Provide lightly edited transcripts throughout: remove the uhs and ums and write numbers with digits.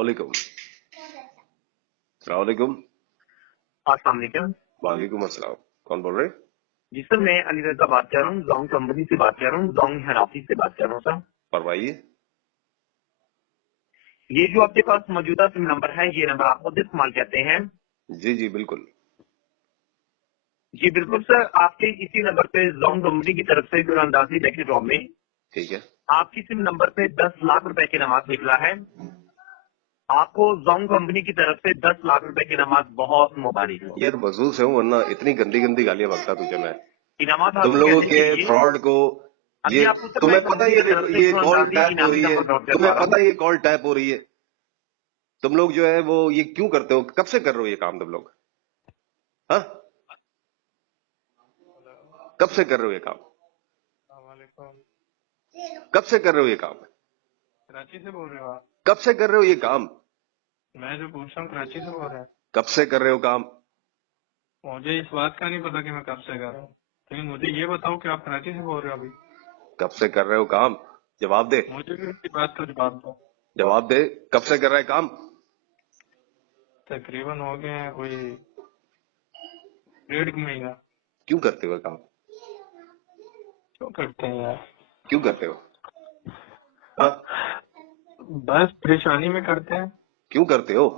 अस्सलामुअलैकुम। अस्सलामुअलैकुम। अस्सलाम वालेकुम। वालेकुम अस्सलाम। कौन बोल रहे हैं? जी सर, मैं अली रजा बात कर रहा हूँ, जोंग कंपनी से बात कर रहा हूँ, जोंग हेड ऑफिस से बात कर रहा हूँ सर। फरमाइए। ये जो आपके पास मौजूदा सिम नंबर है, ये नंबर आप खुद इस्तेमाल करते हैं? जी जी बिल्कुल। जी बिल्कुल सर, आपके इसी नंबर पे जोंग कंपनी की तरफ से अंदाजी देखिए जॉब में ठीक है। आपकी सिम नंबर पे 10 लाख रुपए की नमाज निकला है। आपको जोंग कंपनी की तरफ से 10 लाख रुपए की नमाज बहुत मुबारक हो। यार वजू से हूँ, वरना इतनी गंदी गंदी गालियां बकता तुझे मैं। इनामत तुम हासिल लोगों करने के के लिए फ्रॉड को अभी ये आपको सर मैं तुम्हें पता कंपनी है, की तरफ से ये कॉल अंदाजी टैप हो इनामी रही है, नंबर नोट करवा तुम्हें रहा पता हूँ। है ये कॉल टैप हो रही है। तुम लोग जो है वो ये क्यों करते हो? कब से कर रहे हो ये काम तुम लोग? हाँ, कब से कर रहे हो ये काम? कब से कर रहे हो ये काम? कराची से बोल रहे हो आप? कब से कर रहे हो ये काम? मैं जो पूछ रहा हूँ कराची से बोल रहे हैं? कब से कर रहे हो काम? मुझे इस बात का नहीं पता कि मैं कब से कर रहा हूँ, लेकिन मुझे ये बताओ कि आप कराची से बोल रहे हो अभी? कब से कर रहे हो काम? जवाब दे, मुझे भी उसकी बात का जवाब दो। जवाब दे। कब से कर रहा है काम? तकरीबन हो गए हैं कोई 1.5 महीना। क्यों करते हो ये काम? क्यों करते हैं यार? क्यों करते हो? हाँ, बस परेशानी में करते हैं। क्यों करते हो?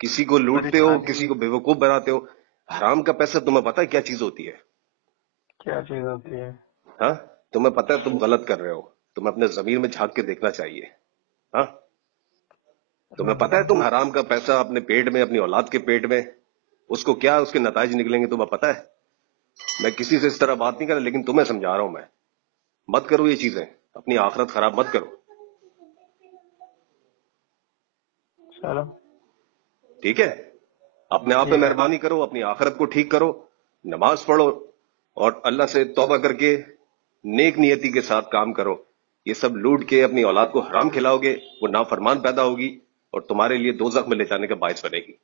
किसी को लूटते हो, परेशानी किसी में। को बेवकूफ बनाते हो। हराम का पैसा तुम्हें पता है क्या चीज होती है? क्या चीज होती है? हाँ, तुम्हें पता है तुम गलत कर रहे हो। तुम्हें अपने जमीर में झांक के देखना चाहिए। हाँ, तुम्हें पता है तुम हराम का पैसा अपने पेट में, अपनी औलाद के पेट में, उसको क्या उसके नताइज निकलेंगे तुम्हें पता है? मैं किसी से इस तरह बात नहीं कर रहा, लेकिन तुम्हें समझा रहा हूं मैं। मत करो ये चीजें, अपनी आखिरत खराब मत करो। चलो ठीक है, अपने आप पे ठीक है। मेहरबानी करो, अपनी आखिरत को ठीक करो, नमाज पढ़ो और अल्लाह से तौबा करके नेक नियति के साथ काम करो। ये सब लूट के अपनी औलाद को हराम खिलाओगे, वो नाफरमान पैदा होगी और तुम्हारे लिए दोजख में ले जाने का बायस बनेगी।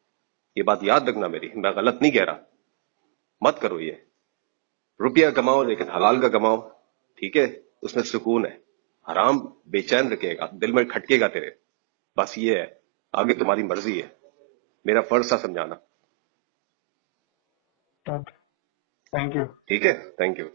ये बात याद रखना मेरी, मैं गलत नहीं कह रहा। मत करो ये। रुपया कमाओ लेकिन हलाल का कमाओ, ठीक है? उसमें सुकून है। हराम बेचैन रखेगा, दिल में खटकेगा तेरे। बस ये है, आगे तुम्हारी मर्जी है। मेरा फर्ज था समझाना। Thank you. ठीक है, थैंक यू।